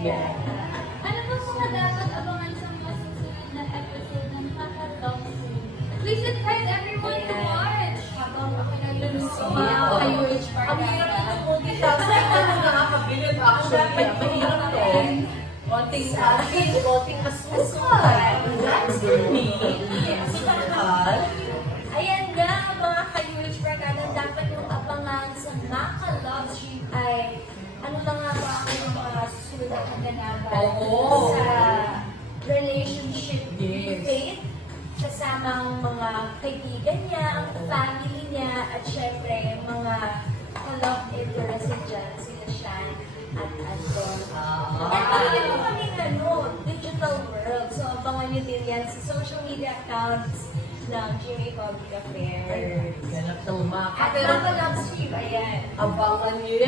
Yeah. Ano ba mga dapat abangan sa mga susunod na episode ng Kakatong? Please invite everyone to watch! Habang ako nagluluto kayo Rich Park. Ang hirap ito multitasking na nakakabilib actually. Mahirap to. Konting asin, konting asukal. That's for me. Asukal. Ayan nga, mga kayo Rich Park, dapat yung abangan sa Maka Love Stream ay ano na nga ba ang mga susunod na kaganapan Oo. sa relationship Yes. faith kasama ang mga kaibigan niya, ang family niya, at syempre mga ka-love interest dyan, sila Shan at Anton. At meron po kaming digital world. So, abangan nyo din yan sa social media accounts ng Jimmy Public Affairs. Ganap ng maka. At Maka Love Stream, ayan. Abangan nyo yan.